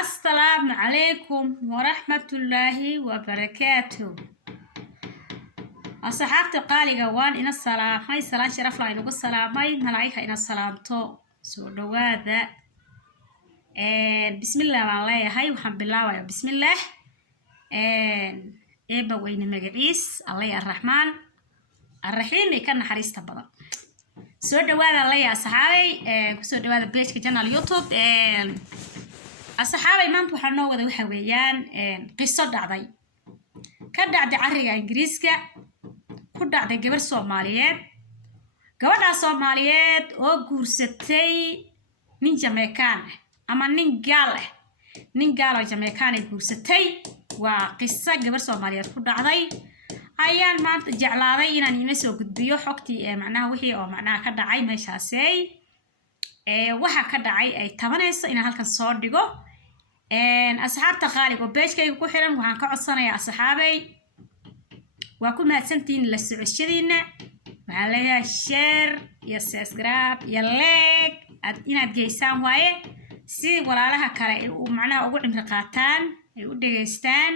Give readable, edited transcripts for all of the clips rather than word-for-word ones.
السلام عليكم ورحمة الله وبركاته. أصحابتي قالي قوان إن السلام هاي سلام شرف لا ينقص السلام هاي ملايكة إن السلام تو سودو هذا بسم الله والله هاي وحمد الله ويا بسم الله إيه وين مجلس الله الرحمن الرحيم يكن حريص تبضل سودو هذا الله يا صحابي سودو هذا بيج كجنا اليوتيوب أصحابي ما أنتوا حنو وذا وحويان قصة دعضي كدعد عريقة إنجليزكا كدعد جبر صوماليات جودا صوماليات أو جورستي من جامايكان أما نينجال جامايكان جورستي وقصة جبر صوماليات كدعدي أيان ما جعلادي إن نسوا قديو حكتي معناه وحي أو معناه كدعي مشاسي waxa ka dhacay ay tabanayso in halkan soo dhigo asxaabta qaaliga page-kayga ku xiran waxaan ka codsanayaa asxaabay waa ku mahadsantiin la socodshadiina waxaan leeyahay share iyo subscribe iyo like inaad geysaan waaye si walaalaha kale ay u macnaha ugu cimri qaataan ay u dhageystaan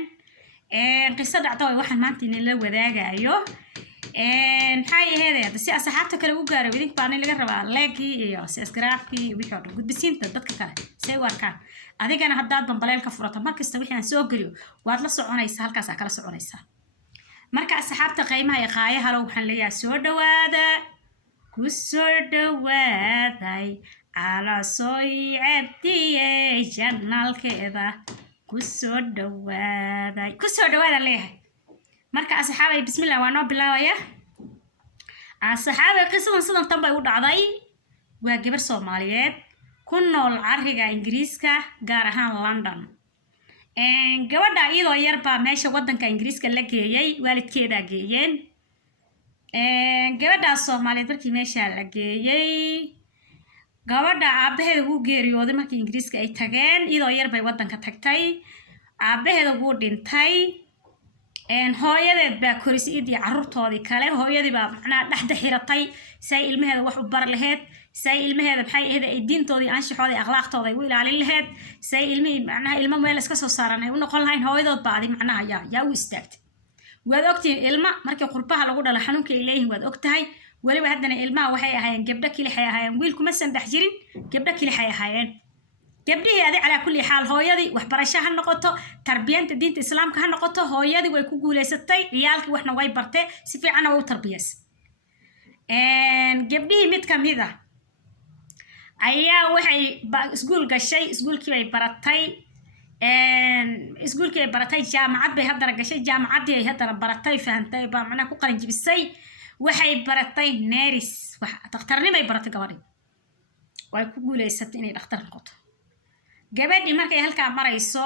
qisada dhacdo waxaan maanta in la wadaagayo maxay ahayd si asxaabta kale u gaaro idin baan laga rabaa like iyo subscribe wixii oo gudbisinta dadka kale say warkaan adigana haddaad bambaleelka furata markasta wixii aan soo geliyo waad la soconaysaa halkaas kala soconaysaa marka asxaabta qiimaha ay qaayaha loo waxaan leeyahay soo dhawaada ku soo dhawaaday ala soo abdiye channelkeeda ku soo dhawaada leeyahay marka asxaabay bismillah waa noo bilaabaya asxaabay qisadan sidan tan bay u dhacday waa gabar Soomaaliyeed ku nool cariga Ingiriiska gaar ahaan London gabadha iyadoo yar baa meesha wadanka Ingiriiska la geeyay waalidkeeda geeyeen gabadha Soomaaliyeed markii meesha la geeyay gabadha aabaheeda uu geeriyooday markii Ingiriiska ay tageen iyadoo yar bay wadanka tagtay aabaheeda uu dhintay hooyadeed baa korisay idii carruurtoodii kale hooyadii baa macnaha dhaxda xiratay say ilmaheeda wax u bar lahayd say ilmaheeda maxay ahayd ay diintoodii anshaxoodii akhlaaqtooda ay u ilaalin lahayd say ilmihii macnaha ilmo meel iska soo saaran ay u noqon lahayn hooyadood baa adi macnaha yaa u istaagtay waad ogtiin ilma markii qurbaha lagu dhalo xanuunka ay leeyihiin waad ogtahay weliba haddana ilmaha waxay ahaayeen gabdho kilixay ahaayeen wiilkuma sandex jirin gabdho kilixay ahaayeen gabdhihii adi calaa kulli xaal hooyadii waxbarasho ha noqoto tarbiyanta diinta islaamka ha noqoto hooyadii way ku guuleysatay ciyaalkii waxna way bartay si fiican oo u tarbiyaysay gabdhihii mid ka mid ah ayaa waxay iskuul gashay iskuulkii bay baratay jaamacad bay haddana gashay jaamacaddii ay haddana baratay fahantay baa macnaha ku qalin jibisay waxay baratay neris dhakhtarnimay baratay gabadhii way ku guuleysatay inay dhakhtar noqoto gabadhii markay halkaa marayso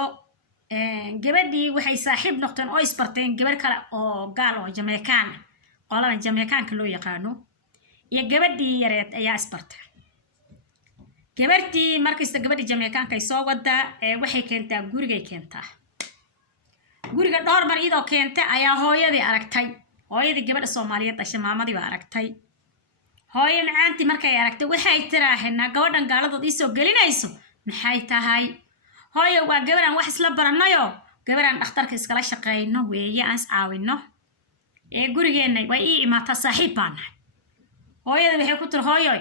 gabadhii waxay saaxiib noqdeen oo isbarteen gabar kale oo gaal oo Jamaican qolada Jamaicanka loo yaqaano iyo gabadhii yareed ayaa isbartay gabadhii markasta gabadhii Jamaicanka ay soo wada waxay keentaa guriga dhowr mar idoo keentay ayaa hooyadii aragtay hooyadii gabadha Soomaaliyeed dhashay maamadii baa aragtay hooyo macaantii markay aragtay waxay tiraaheen gabadhan gaaladood ii soo gelinayso maxay tahay hooyo waa gabaraan wax isla baranayo gabaraan dhakhtarka iskala shaqeeyno weeye aan caawino gurigeena way ii imaataa saaxiib baan nahay hooyada waxay ku tir hooyo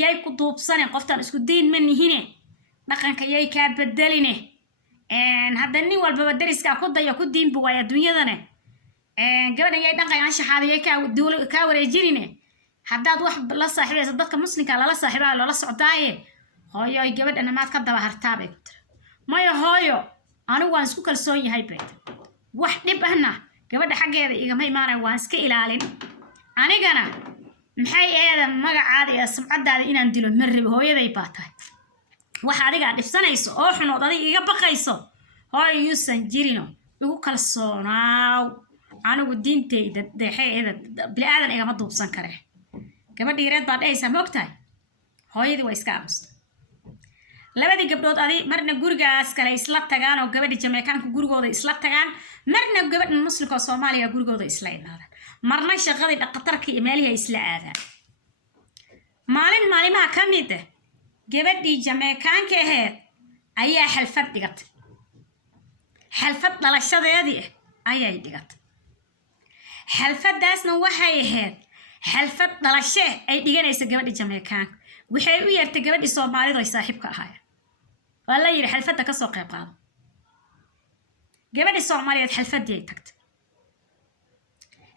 yay ku duubsaneen qoftaan isku diin ma nihine dhaqanka yay ka bedeline hadda nin walba dariska ku dayo ku diin buu way adduunyadana gabadhan yay dhaqan anshaxaada yay ka wareejinine haddaad wax la saaxiibayso dadka muslimka la saaxiibaa loola socdaaye hooyo ay gabadhana maad ka daba hartaabay mayo hooyo anigu waan isku kalsoon yahay bay wax dhib ahna gabadha xageeda igama imaanay waan iska ilaalin anigana maxay eedan magacaada iyo sumcadaada inaan dilo marrib hooyaday baa tahay waxa adiga dhibsanayso oo xunood adiga iga baqayso hooyo yuusan jirino igu kalsoonaaw anigu diintayda deexeeda bilaadan igama duubsan kare gabadhii reed baa dhaysa moogtahay hooyadii way iska aamusta labadii gabdhood adi marna gurigaas kale isla tagaan oo gabadhi Jamaicanka gurigooda isla tagaan marna gabadha muslimka Soomaaliya gurigooda isla imaadaan marna shaqadii dhaqatarka imeelihi isla aadaan maalimaha ka mid ah gabadhii Jamaicanka ahayd ayaa xalfad dhigatay xalfad dhalashadeedii ayay dhigatay xalfadaasna waxay ahayd xalfad dhalasho ay dhiganaysa gabadhii Jamaicanka waxay u yeertay gabadhii Soomaalida ay saaxiibka ahaayeen wala yiri xalfada ka soo qayb qaado gabadhii Soomaaliyeed xalfadii ay tagtay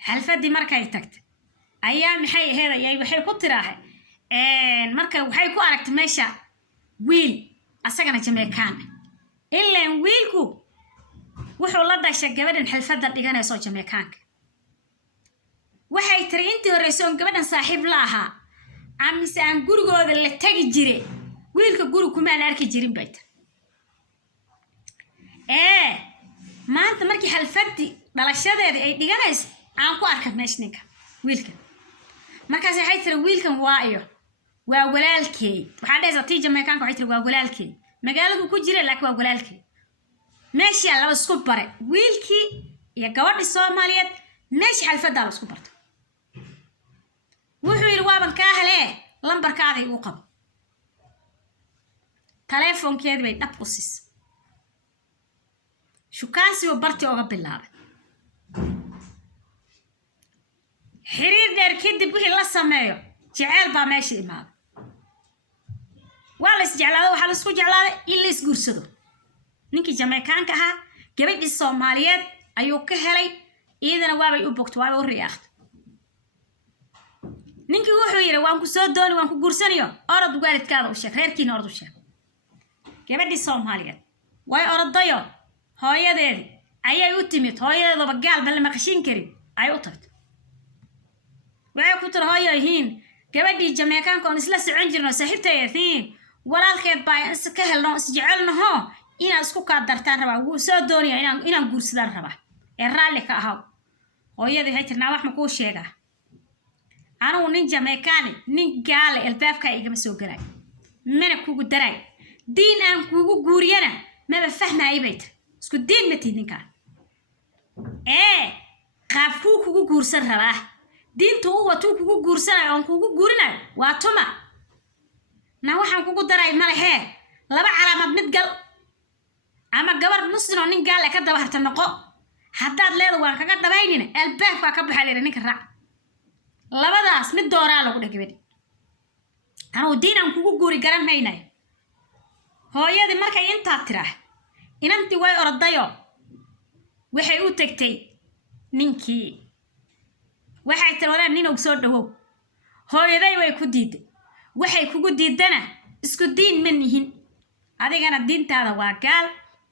xalfadii markay tagtay ayaa maxay ahayd ayay waxay ku tiraahay marka waxay ku aragtay meesha wiil asagana Jamaican ilaa wiilku wuxuu la dhashay gabadhan xalfada dhiganayso Jamaicanka waxay tiri intii horeyso gabadhan saaxiib la ahaa amse aan gurigooda la tagi jiray wiilka guriga kuma arki jirin bayta maanta markii xalfadii dhalashadeeda ay dhiganayso aan ku arkay meesha ninka wiilka markaas waxay tiri wiilkan waa walaalkay waxa dhaysa tii Jamaicanka waxay tiri waa walaalkay magaaladu ku jira laakiin waa walaalkay meesha la isku bare wiilkii iyo gabadhii Soomaaliyeed meesha xalfada la isku barto wuxuu yiri waaban ka helay lambarkaada uu qabo telefoonkeedii bay dhab u siisay shukaansi oo barti uga bilaabay xiriir dheer kadib wixii la sameeyo jecel baa meesha imaaday waa la isjeclaado waxa la isku jeclaaday in la isguursado ninkii Jamaicanka ahaa gabadhii Soomaaliyeed ayuu ka helay iyadana waabay u bogtay waa u riyaaqtay ninkii wuxuu yiri waan ku soo dooni waan ku guursanayo orod waalidkaada u sheeg reerkiina orod u sheeg gabadhii Soomaaliyeed way orodayo hooyadeedii ayay u timid hooyadeedaba gaal bal ma qashin karin ay u tagtay waxay ku tir hooyahiin gabadhii Jamaicanka oo isla socon jirno saaxiibtayeen walaalkeed baa iska helno isjecelnaho ina isku ka dartaan raba wuu soo dooniyo inaan guursadaan raba raalli ka ahaw hooyadii hay tirnaa wax ma ku sheegaa anu nin Jamaican nin gaal albaabka igama soo galay mana kugu daray diin aan kugu guuriyana ma fahmay bayt isku diin ma tiidinka qaafku kugu guursan raba diintu wato kugu guursanay oo kugu guurinay waa tuma na waxaan kugu daray ma lehe laba calaamad mid gal ama gabar muslim oo nin gaal ka daba harta noqo haddaad leedahay waan kaga dhabaynina albaabka ka baxay ninka raac labadaas mid dooraa lagu dhagabay anu diinan kugu guuri garan maynay hooyadii markay inta tiraa inantii way ordayo waxay u tagtay ninkii waxay tirada nin oo soo dhawow hooyaday way ku diiday waxay kugu diidana isku diin ma nihin adigana diintaada waa gaal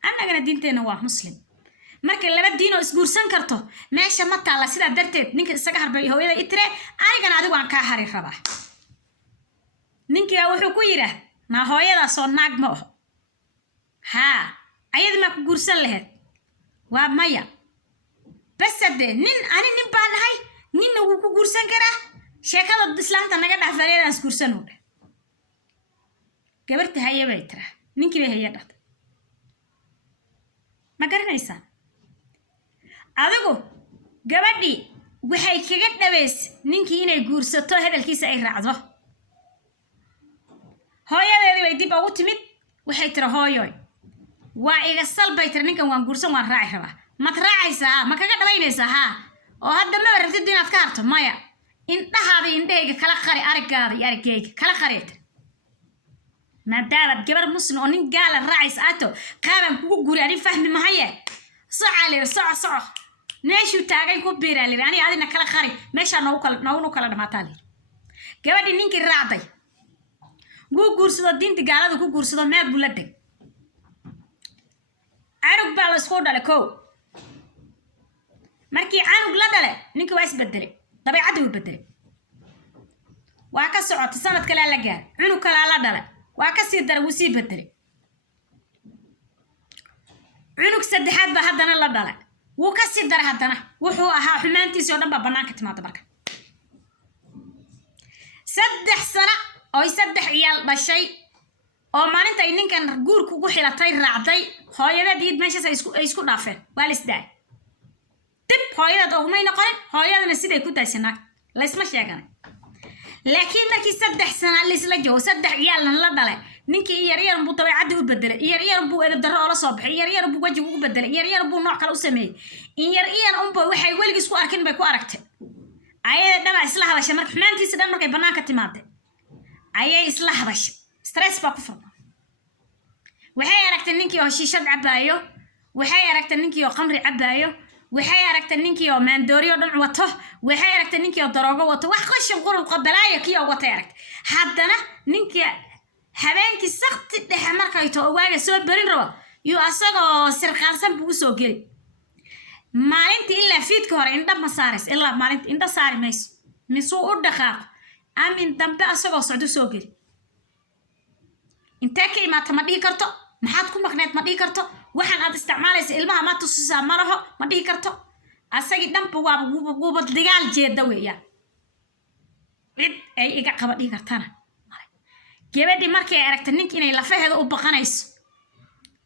annagana diinteena waa muslim marka laba diin oo isguursan karto meesha ma taala sida darteed ninka isaga harbay hooyada itire anigana adigu aan ka hari rabaa ninkii wuxuu ku yiraah ma hooyada soo naag ma ah ha ayad ma ku guursan lahayd waa maya bas ade nin baan nahay nin uu ku guursan karaa sheekada islaamta naga dhaafayaan isguursan oo gabarta hayay tira ninkii bay hayay dhaqtay ma garanaysa adigu gabadhii waxay kaga dhabeys ninkii inay guursato hadalkiisa ay raacdo hooyadeedii bay dib ugu timid waxay tira hooyoy waa iga salbay tira ninkan waan guursan waan raaci rabaa ma raacaysaa ma kaga dhabaynaysaa ha oo hadda ma rabtid inaad ka harto maya indhahaada indhayga kala qari araggaada iyo araggayga kala qareet maadaama gabar muslim oo nin gaal raacaysa ato qaaban kugu guuri ani fahmi mahaye socaaleer soco meeshu taagay ku beeraalay ani adina kala qari meesha noogu kala dhamaatay gabadhi ninkii raacday wuu guursado diinta gaalada ku guursado meel buu la dhig arug baa la isku dhalay kow markii arug la dhalay ninkii waa isbedelay dabeecadu uu bedelay waa ka socotay sanad kale la gaar cunug kale la dhalay waa ka sii daray wuu sii bedelay cunug saddexaad ba haddana la dhalay wuu ka sii daray haddana wuxuu ahaa xumaantiisii oo dhan baa banaanka timaada marka 3 sano oo 3 ciyaal dhashay oo maalinta ay ninkan guurku ugu xilatay raacday hooyadeed iyo meeshaas ay isku dhaafeen waa la isdaay dib hooyadeed ogmay noqon hooyadana siday ku daysanaa la isma sheegan laakiin markii 3 sano la isla joogo 3 ciyaalna la dhalay ninkii yar buu dabeecadda u bedelay yar buu edeb darro la soo baxay yar buu wajiga ugu bedelay yar buu nooc kale u sameeyay yar unba waxay weligiis ku arkin bay ku aragtay ayay dhana isla hadashay markii xumaantiisa dhan markay banaanka timaadeen ayay isla hadashay stress baa ku furan waxay aragtay ninkii oo shiishad cabaayo waxay aragtay ninkii oo qamri cabaayo waxay aragtay ninkii oo maandooriyo dhan wato waxay aragtay ninkii oo daroogo wato wax qashin qurun qabalaayo kii oo watay aragtay haddana ninkii habeenkii saqti dhexe markay too waaga soo barin rabo iyo asagoo sirqaalsan buu soo gelay maalintii ilaa fiidka hore indha ma saaris ilaa maalintii indha saari mayso misuu u dhaqaaq aamin dambe asagoo socdo soo geli intee ka imaata ma dhihi karto maxaad ku maqneed ma dhihi karto waxaan aad isticmaalaysa ilmaha ma tusisaa ma laho ma dhihi karto asagii dhanba waaba digaal jeeda weeyaan cid ay iga qaba dhihi kartana gabadhii markay aragtay ninka inay lafaheeda u baqanayso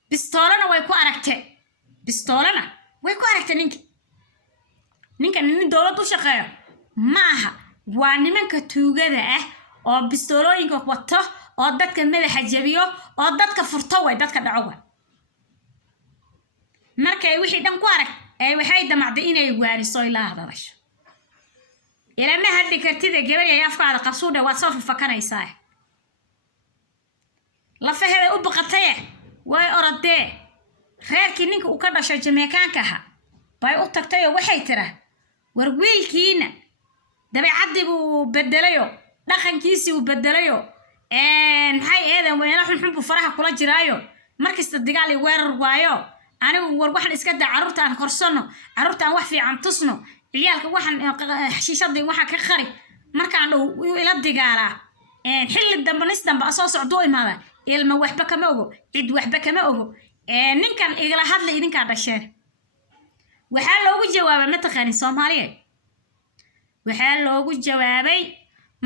bistoolana way ku aragtay ninkan nin dowlad u shaqeeyo ma aha waa nimanka tuugada ah oo bistoolooyinka wato oo dadka madaxa jabiyo oo dadka furto way dadka dhaco way markay wixii dhan ku arag ay waxay damacday inay waariso ilaa hadasho ilama haddi kartida gabar ay afkaada qabsuudhe waad soo fakanaysaa lafaheeda u baqatay way orodee reerkii ninka uu ka dhashay Jamaicanka aha bay u tagtay oo waxay tira war wiilkiina dabeecadii buu bedelayo dhaqankiisii uu bedelayo maxay eedan weena xun faraha kula jiraayo markasta dagaal ay weerar waayo anigu war waxan iska daa carruurta aan korsano carruurta aan wax fiican tusno ciyaalka waxan xishiishadii waxa ka qari markaan dhow ila digaalaa xilli dambanis damba soo socdo imaada ilma waxba kama ogo cid waxba kama ogo ninkan igala hadlay idinka dhasheen waxaa loogu jawaabay mataqaani Soomaaliyeed waxaa loogu jawaabay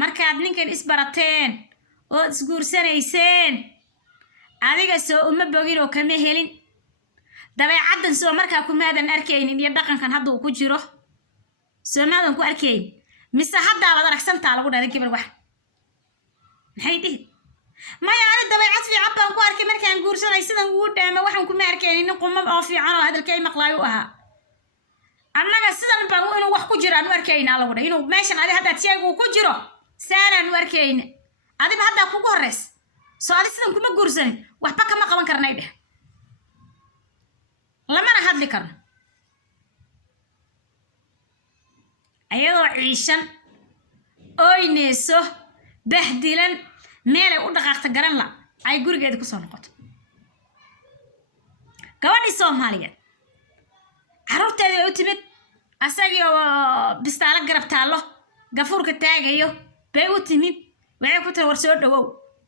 markaad ninkan isbarateen oo isguursanayseen adiga soo uma bogin oo kama helin dabeecaddan soo markaa ku maadan arkaynin iyo dhaqankan hadda uu ku jiro soo maadan ku arkayn mise hadda wad aragsantaa lagu dhaday gabar wax maxay dhihi maya ani dabeecad fiican baan ku arkay markaan guursanay sidan ugu dhaama waxaan ku ma arkaynin qumam oo fiican oo hadalkay maqlaayo aha annaga sidan baan inuu wax ku jiro aan arkayna lagu dhaday inuu meeshan adi hadda tiyagu ku jiro saanaan arkayna adiba hadda kugu horeys soo adi sidan kuma guursanin waxba kama qaban karnay dheh lamana hadli karno ayadoo ciishan ooyneyso bahdilan meelay u dhaqaaqta garan la ay gurigeeda ku soo noqoto gabadhii Soomaaliyeed carruurteedii u timid asagii oo bistaala garab taalo gafuurka taagayo bay u timid waxay ku tir war soo dhawow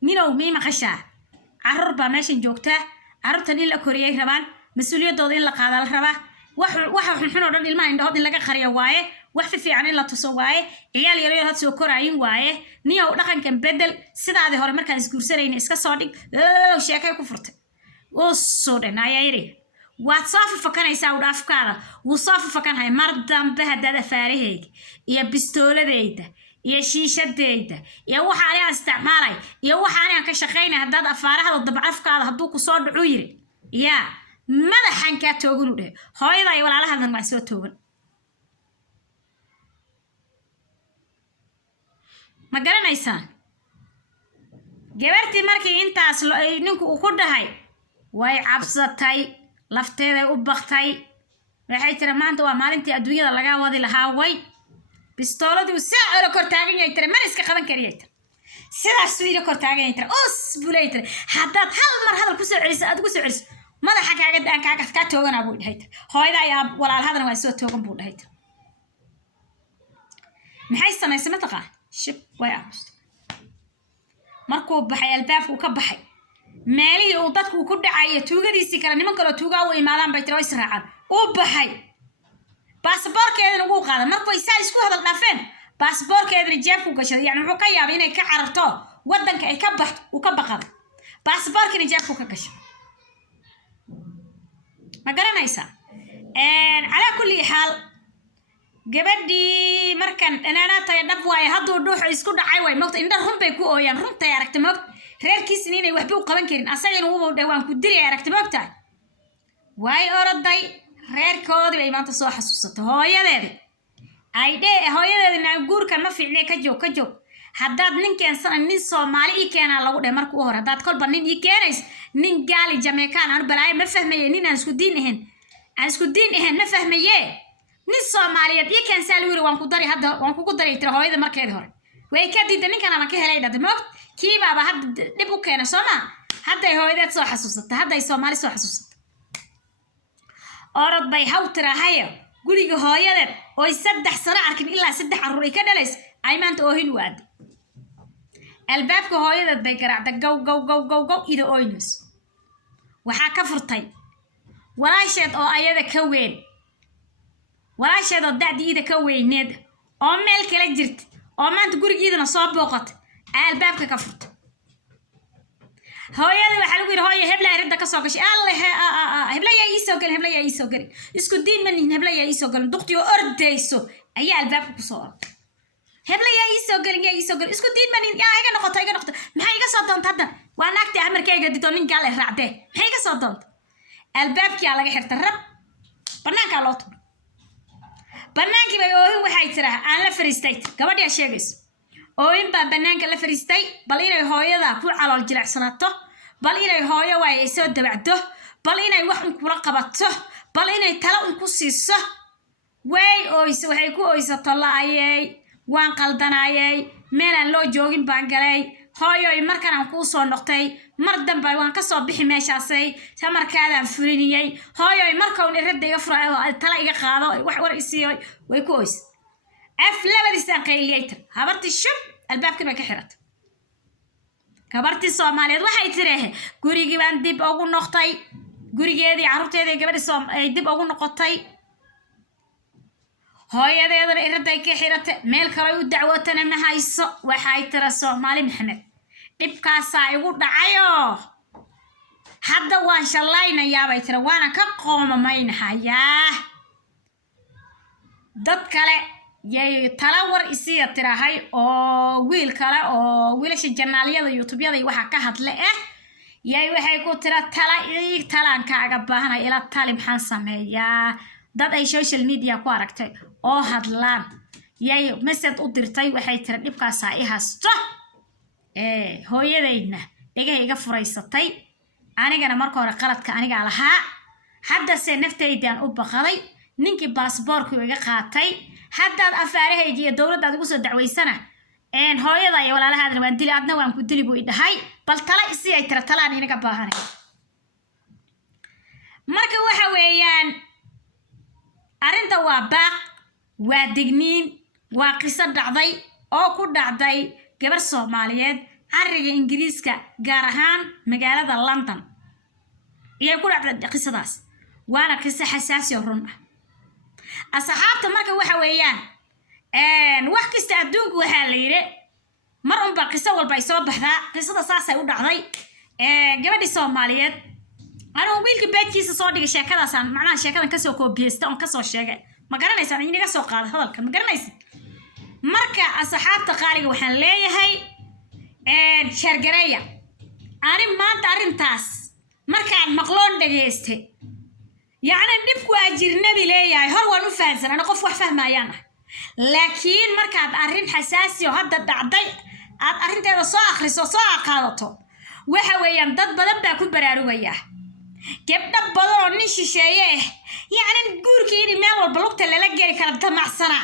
minow miima qashaa carruur baa meeshan joogtaa carruurtan in la koriyay rabaan mas'uuliyadooda in la qaada la rabaa waxa xun oo dhan ilmaha indhahood in laga qariyo waaye wax fiican in la tuso waaye ciyaal yar had soo koraayin waaye niyow dhaqankan bedel sidaadii hore markaan isguursanayna iska soo dhig sheekay ku furtay oo soo dhanayay waad soo fakanaysaa u dhaafkaada wuu soo fakanhay mar dambe haddaad afaarahayga iyo bistooladeyda iyo shiishadeyda iyo waxa aan isticmaalay iyo waxa aan ka shaqeynay haddaad afaarahada dabcafkaada hadduu ku soo dhaco yiri yaa madaxan ka toogan u dheh hooyada ay walaalahadan ma soo toogan ma garanaysaan gabartii markii intaas ninku uu ku dhahay way cabsatay lafteeday u baqtay waxay tiri maanta waa maalintii adduunyada laga wadi lahaa way bistooladii saaco kor taagan yahay tiri mar iska qaban kariyay tiri sidaas wiil kor taagan yahay tiri us bulay tiri haddaad hal mar hadal ku soo celiso aad ku soo celiso madaxa kaaga daan kaaga ka toogana buu dhahay tiri hooyada ayaa walaalhadan waa soo toogan buu dhahay tiri maxay samaysay mataqaan shib way aamusta markuu baxay albaabku ka baxay meelihii uu dadku ku dhacay tuugadiisii kale niman kale tuugaa u imaadaan bay tiro israacaan uu baxay baasaboorkeedana ugu qaaday markuu isaa isku hadal dhaafeen baasaboorkeedana jeefku gashay yani wuxuu ka yaabay inay ka cararto wadanka ay ka baxdo uu ka baqaday baasaboorkina jeebku ka gashay ma garanaysaa calaa kulli xaal gabadhii markan dhanaanaatay dhab waaye hadduu dhuuxu isku dhacay way mogta indha run bay ku ooyaan runtay aragta mogt reerkiisina inay waxba u qaban karin asagana uu dhawaan ku dilay aragta mogtahay way oroday reerkoodii bay maanta soo xasuusatay hooyadeeda ay dhee hooyadeedina guurka ma fiicnay ka joog haddaad nin keensana nin Soomaali ii keenaa lagu dheh markuu hore haddaad kolba nin ii keenays nin gaali Jamaican aan balaayo ma fahmaye nin aan isku diin ahayn ma fahmaye nin Soomaaliyeed ii keensaa lagu yiri waan kugu daray tira hooyada markeed hore way ka diiday ninkan ama ka helay dhad moog kii baaba hadda dib u keenay Sooma hadday hooyadeed soo xasuusatay hadday Soomaali soo xasuusatay orod bay haw tirahayo guriga hooyadeed oo 3 sano arkin ilaa 3 carruur ay ka dhalays ay maanta oohin waad albaabka hooyadeed bay garaacday gow ida ooynes waxaa ka furtay walaasheed oo ayada ka weyn walaasheed oo da'diida ka weyneed oo meel kala jirta oo maanta gurigeedana soo booqatay albaabka ka furtay hooyada waxa lagu yiri hooyo hebla irinta ka soo gashay allah hebla yaa ii soo gal isku diin ma nin hebla yaa ii soo gal duqti oo ordayso ayaa albaabka ku soo orday hebla yaa ii soo gal isku diin ma nin yaa iga noqotay maxay iga soo doontaa hadda waa naagtii amarkayga dito nin gaal raacday maxay iga soo doontaa albaabkii laga xirtay rab banaanka loo tuuro banaankii bay oohin waxay tiraa aan la fariistay gabadha sheegayso oohin baa banaanka la fariistay bal inay hooyada ku calool jilicsanaato bal inay hooyo way soo dabacdo bal inay wax kula qabato bal inay talo ku siiso way ooyso waxay ku ooysato laayay waan qaldanayay meel aan loo joogin baan galay hooyo markan aan ku soo noqtay mar dambe waan ka soo bixi meeshaasay samarkaadaan fuliniyay hooyo marka uu irada iga furayo tala iga qaado wax war isiyo way ku ooyso labadiisaan qayliyay habartii shub albaabkii bay ka xiratay gabartii Soomaaliyeed waxay tiraahe gurigii baan dib ugu noqtay gurigeedii carruurteedii gabadhii ay dib ugu noqotay hooyadeedana iraday ka xiratay meel kale u dacwatana ma hayso waxay tira Soomaali Maxamed dhibkaas ay ugu dhacayo hadda waan shalaynayaa bay tira waana ka qoomamaynayaa dad kale yay tala war isiya tirahay oo wiil kale oo wiilasha janaaliyada YouTube-yada waxa ka hadle yay waxay ku tira talaan kaaga baahanay ila tali maxaan sameeyaa dad ay social media ku aragtay oo hadlaan yay message u dirtay waxay tira dhibkaas ay hasto hooyadayna dhagayga furaysatay anigana marka hore qaladka aniga lahaa hadda se naftaydan u baqaday ninkii baasaboorku iga qaatay haddaad afaarahayga iyo dawladda ugu soo dacwaysana hooyada iyo walaalahaadna waan dili adna waan ku dili buu idhahay bal tala isi ay tira talaan inaga baahanay marka waxa weeyaan arinta waa baaq waa digniin waa qiso dhacday oo ku dhacday gabar Soomaaliyeed ariga Ingiriiska gaar ahaan magaalada London iyo ku dhacday qisadaas waana qiso xasaasi oo run ah asxaabta marka waxa weeyaan wax kasta adduunku waxa la yiri mar un ba qiso walba ay soo baxdaa qisada saasay u dhacday gabadhii Soomaaliyeed anoo wiilka beedkiisa soo dhigay sheekadaasaan macnaha sheekadan ka soo koobiyeysta on ka soo sheegay ma garanaysan inaga soo qaad hadalka ma garanaysan marka asxaabta qaaliga waxaan leeyahay shargareeya arin maanta arintaas markaan maqloon dhageystay يعني نبكو أجرنبي ليه هو وانو فانسان أنا قف وحفهمايان لكن مركاد أرين حساسي وهذا الدعدي أرين تيدا صو أخرسو صو أقالطو وحويان داد بدن باكو براروياه كبدا بدن نشي شايه يعني نقول كيني ميل والبلوكتا اللي لقيري كانت مع سنة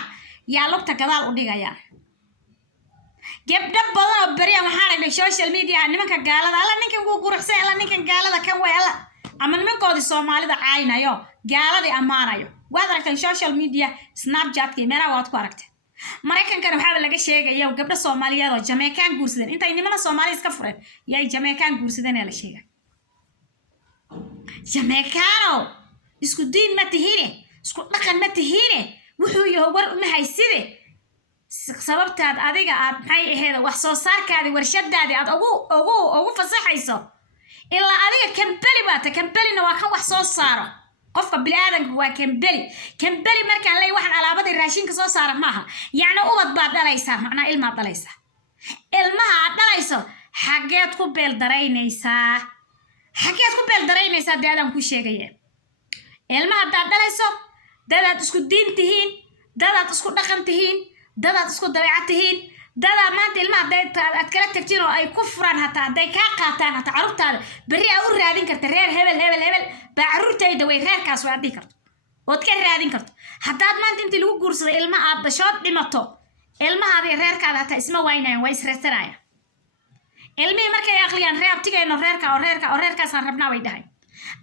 يا لوكتا كذال وديغايان كبدا بدن بريا محارك السوشيال ميديا نمكا قالada alla ninkan ku quruxsan alla ninkan gaalada kan way alla ama nimankoodi Soomaalida caaynayo gaaladii amaanayo waad aragtay social media Snapchat meela waad ku aragtay Mareykanka waxa laga sheegayo gabdho Soomaaliyeed oo Jamaican guursadeen intay nimana Soomaali iska fureen yay Jamaican guursadeen la sheegay Jamaicano isku diin ma tihine isku dhaqan ma tihine wuxuu yahay war uma hayside sababtaad adiga aad maxay ahayd wax soo saarkaadi warshadaadi aad ugu fasaxayso إلا أديك كمبلي باتا كمبلي نواكا وحصو صارو قفك بالآدم هو كمبلي مركان لي واحد على بدي الراشين كسو صار معها يعني أوض بعد دليسا معناه إلما دليسا إلما دليسا حاجات كوبيل درينيسا دي آدم كو شيغيه إلما هداد دليسا دادات اسكو دين تهين دادات اسكو دقن تهين دادات اسكو دبيعة تهين دادا maanta ilmaha aad kala tagtiin oo ay ku furaan hataa haday ka qaataan hataa carruurtaada bari ay u raadin karta reer hebel baa carruurtayda way reerkaas waa dhigi karto ood ka raadin karto hadaad maanta intii lagu guursado ilma aad dashood dhimato ilmahaada iyo reerkaada hataa isma waynayaan way isreesanayaan ilmihii markay aqliyaan reebtigayno reerkaasaan rabnaa way dhahay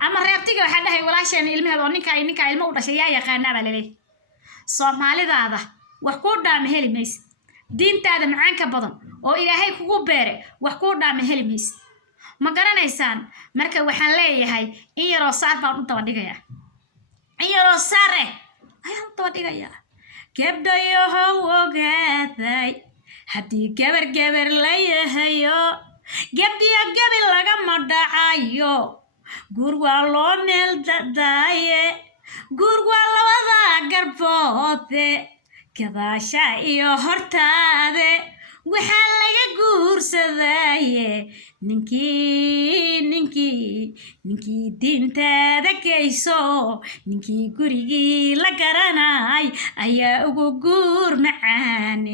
ama reebtiga waxaa dhahay walaasheen ilmaheeda oo ninka ilmo u dhashay yaa yaqaanaa baa laleeyahay soomaalidaada wax kuu dhaama heli maysid diintaada macaanka badan oo ilaahay kugu beere wax ku dhaama heli maysid ma garanaysaan marka waxaan leeyahay in yaroo saar baan u daba dhigayaa in yaroo saare ayaan u daba dhigayaa gabdhayow ogaaday haddii gabar la yahayo gabdhiyo gabi lagama dhacayo guur waa loo meel dadaaye guur waa labada garboode gadaasha iyo hortaade waxaa laga guursadaye ninkii diintaada geyso ninkii gurigii la garanay ayaa ugu guur macaan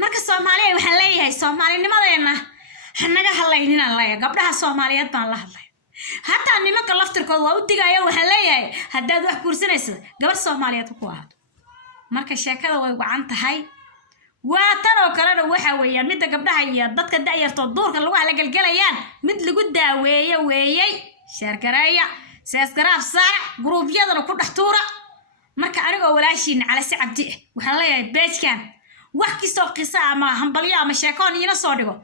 marka Soomaaliya waxaan leeyahay Soomaalinimadeena hanaga hadlayninaan leeyahay gabdhaha Soomaaliyeed baan la hadlay hataa nimanka laftirkooda waa u digayo waxaan leeyahay haddaad wax guursanayso gabar Soomaaliyeed ku ahaato marka sheekada way wacan tahay waa tan oo kale waxa weeyaan mid gabdhaha iyo dadka da'yarto duurka lagu hala galgalayaan mid lagu daaweeyo weeyay sheergareeya seesgaraaf saar gruubyadana ku dhaxtuura marka anigoo walaashiin cala si cabdi waxaan leeyahay beejkan wax kastoo qisa ama hambalyo ama sheekoon ina soo dhigo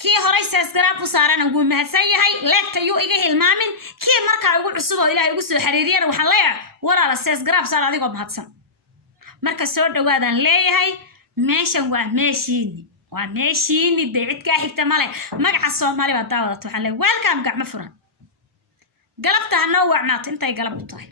kii horay seesgaraaf u saarana wuu mahadsan yahay leegta yuu iga hilmaamin kii markaa ugu cusub oo ilaahay ugu soo xiriiriyana waxaan leeyahay walaala seesgaraaf saar adigoo mahadsan marka soo dhawaadaan leeyahay meeshan waa meeshiini deecid ka xigta male magaca Soomaali baa daawada waxaan leeyahay welcome gacmo furan galabta hanoo wacnaato intay galab u tahay